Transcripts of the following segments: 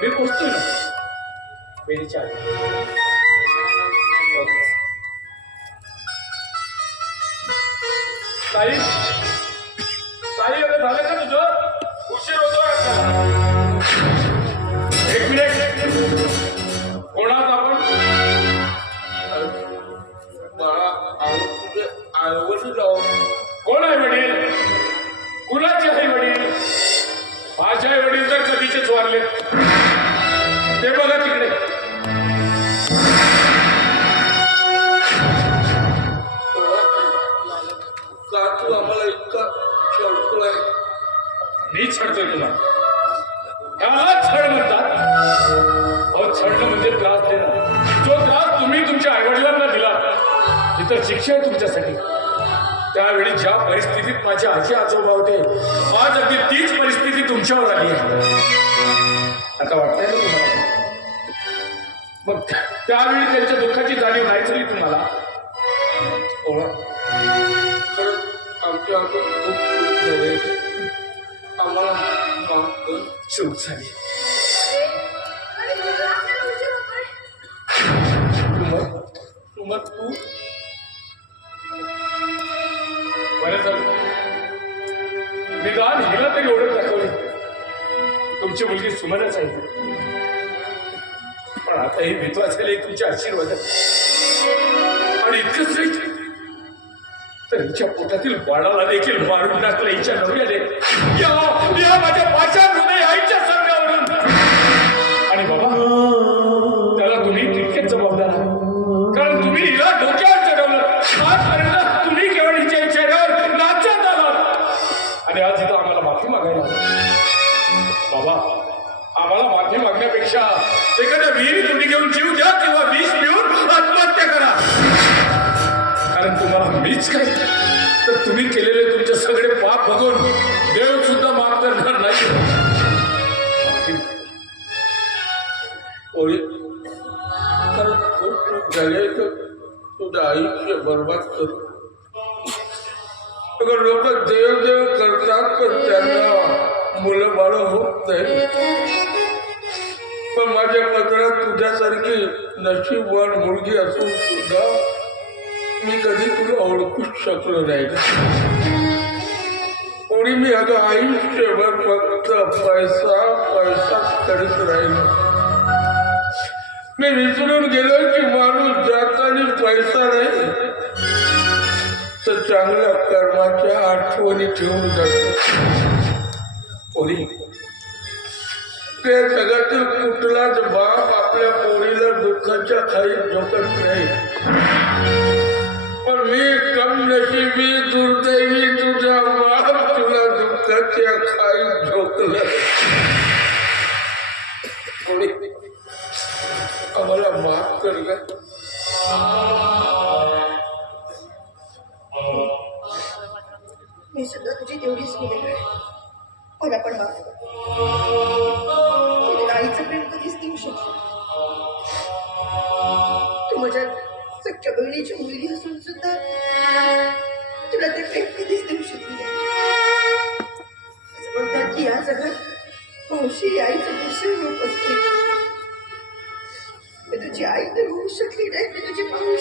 मी पोचतोय ना वेळीच्या आधी ओके. ताई ताई आता झालं का तुझं उशीर होतोय आपल्याला. एक मिनिट त्यावेळी ज्या परिस्थितीत माझे आजी आजोबा होते आज अगदी तीच परिस्थिती तुमच्यावर आली आहे. आता वाटतंय ना तुम्हाला? मग त्या- त्यावेळी त्यांच्या दुःखाची जाणीव नाही झाली तुम्हाला? आमच्या आम्हाला चूक झाली. तुमची मुलगी सुमनच आहे. पण आता हे विधवा झाले तुमचे आशीर्वाद आणि इतकंच नाही तर हिच्या पोटातील बाळाला देखील मारून टाकलं हिच्या नवऱ्याने. बर्बाद लोक देव देव करतात पण त्यांना मुलं बाळ होत नाही पण माझ्या पत्रात तुझ्यासारखी नशीबवान मुलगी असून सुद्धा मी कधी तुला ओळखूच शकलो नाही. कोणी मी अगं आयुष्यभर फक्त पैसा पैसा करत राहिलो. मी विसरून गेलो की माणूस जाताना पैसा नाही तर चांगल्या कर्माच्या आठवणी ठेवून जातो. त्या जगातील कुठलाच बाप आपल्या पोरीला दुःखाच्या खाई झोकत नाही. पण मी कम नशिबी दुर्दैवी तुझा बाप तुला दुःखाच्या खाई झोकलं माझ्या सख्या बहिणीची मुलगी असून सुद्धा तुला ते प्रेम कधीच देऊ शकली म्हणतात की या जगात मावशी आईचं दुसरं रूप असते. मी तुझी आई तर होऊ शकली नाही मी तुझी पाहू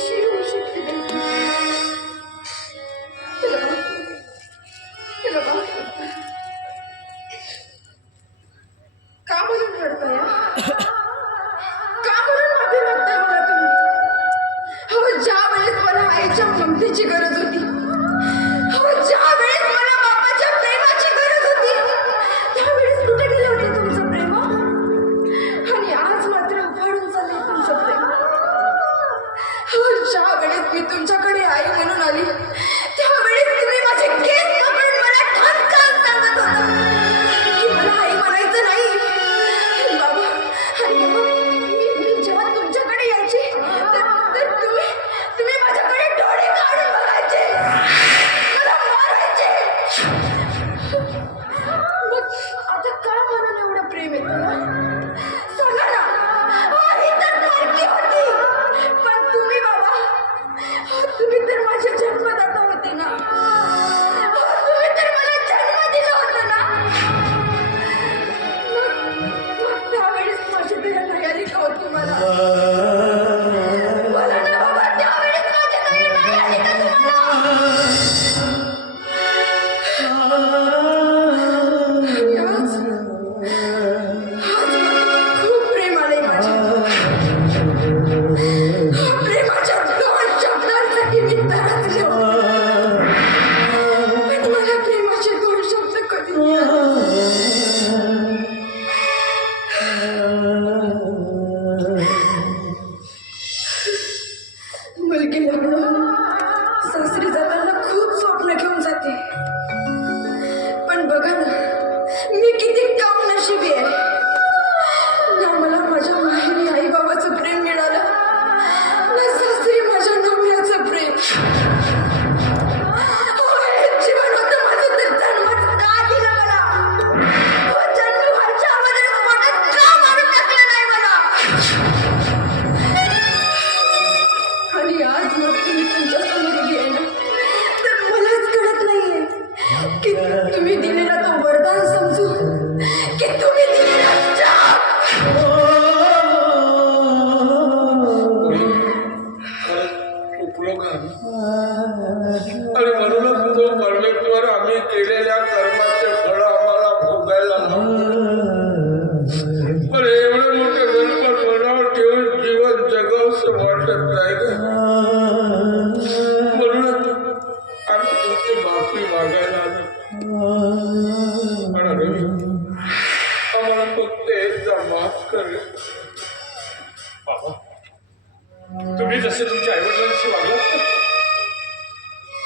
तुम्ही जसे तुमच्या आईवडिलांशी वागलात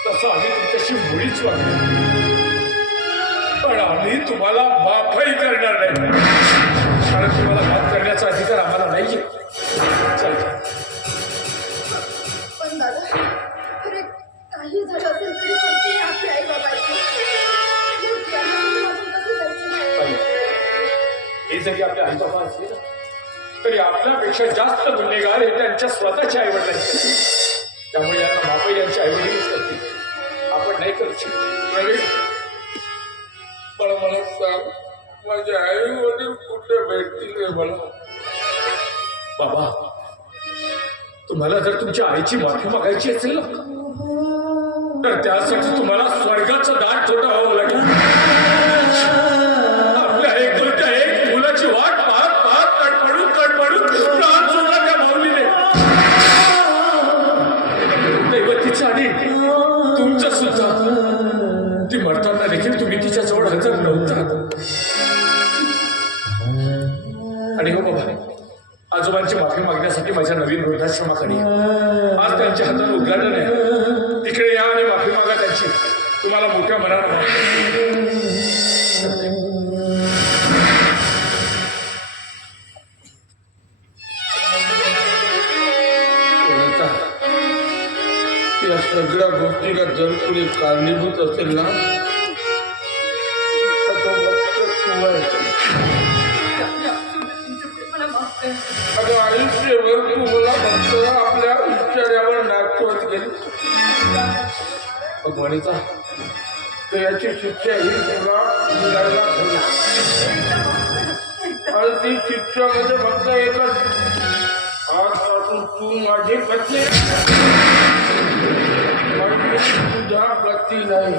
तसं आम्ही तुमच्याशी मुळीच वागलो पण आम्ही तुम्हाला माफही करणार नाही. कारण तुम्हाला माफ करण्याचा अधिकार आम्हाला नाहीये. चल. पण दादा काही झालं असेल तरी पण ते आपले आई बाबा ताई, हे जरी आपले आई बाबा असले ना तरी आपल्यापेक्षा जास्त गुन्हेगार हे त्यांच्या स्वतःच्या आईवडिलांचे त्यामुळे यांना मापही यांच्या आईवडीलच करतील. आपण नाही करू शकत. पण मला सांग माझे आई वडील कुठे भेटतील रे मला? बाबा तुम्हाला जर तुमच्या आईची माफी मागायची असेल ना तर त्यासाठी तुम्हाला स्वर्गाचं दार आणि हो बाबा आजोबांची माफी मागण्यासाठी माझ्या नवीन वृद्धाश्रमाकडे आज त्यांच्या हातात उद्घाटन आहे. तिकडे या आणि माफी मागा त्यांची. तुम्हाला मोठ्या मनानं सगळ्या गोष्टीला जर कोणी कारणीभूत असेल ना आयुष्यभर तू मला फक्त आपल्या उच्चार्यावर नाचवत गेली भगवानीचा तर याची शिक्षा ही तुला मिळायला हवी. आणि ती शिक्षा म्हणजे फक्त एकच. आजपासून तू माझी पत्नी तुझ्या मी पती नाही.